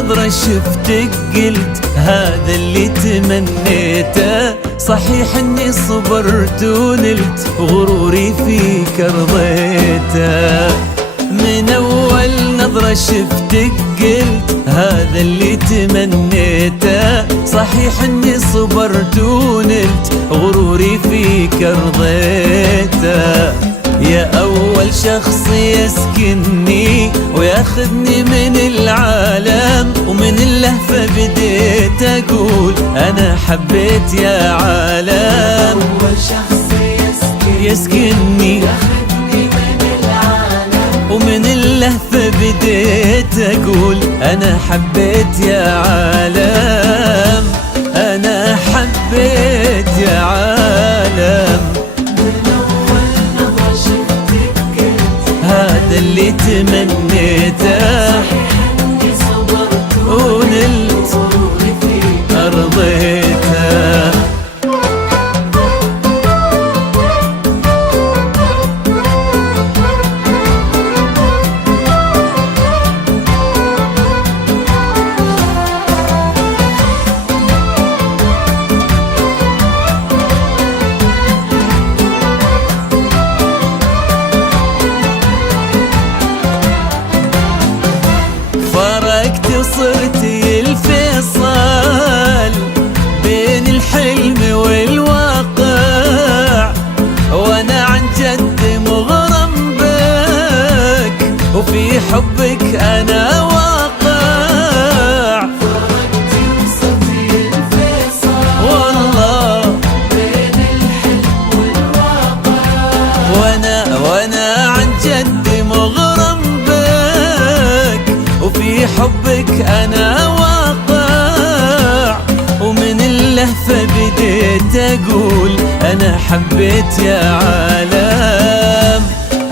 نظرة شفتك قلت هذا اللي تمنيته. صحيح اني صبرت ونلت غروري فيك رضيته. من اول نظرة شفتك قلت هذا اللي تمنيته. صحيح اني صبرت ونلت غروري فيك رضيته. يا أول شخص يسكنني وياخذني من العالم، ومن اللهفة بديت أقول أنا حبيت يا عالم. أول شخص يسكنني ياخذني من العالم، ومن اللهفة بديت أقول أنا حبيت يا عالم. أنا حبيت يا عالم. هذا اللي تمنيته. إني صبرت ونلت غروري فيك رضيته. صرت الفيصل بين الحلم والواقع، وانا عن جد مغرم بك وفي حبك انا واقع. فرقت وصرت الفيصل والله بين الحلم والواقع، وانا عن جد مغرم بك وفي حبك أنا واقع. ومن اللهفة بديت أقول أنا حبيت يا عالم.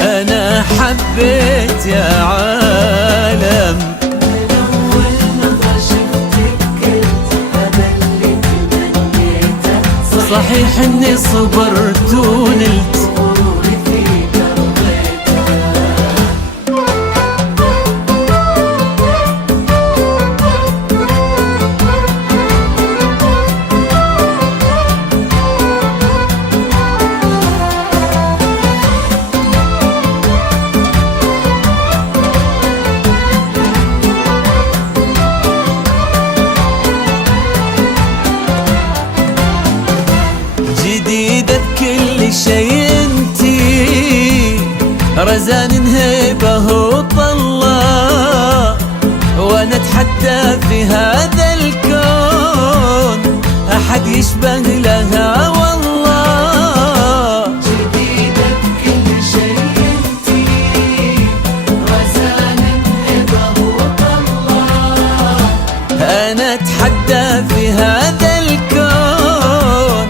أنا حبيت يا عالم. من أول نظرة شفتك قلت هذا اللي تمنيته. صحيح إني صبرت ونلت غروري فيك رضيته. جديدة بكل شيء انتي، رزان هيبة وطلة، وانا اتحدى في هذا الكون احد يشبه لها والله. جديدة بكل شيء انتي، رزان هبة وطلة، انا اتحدى في هذا الكون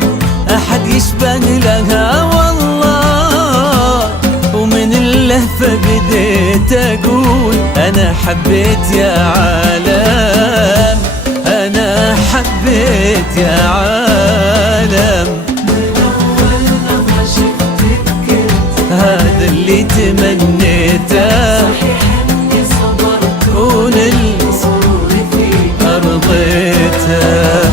احد يشبه لها والله. ومن اللهفة بديت اقول انا حبيت يا عالم. انا حبيت يا عالم. من أول نظرة شفتك قلت هذا اللي تمنيته. صحيح إني صبرت ونلت غروري فيك رضيته.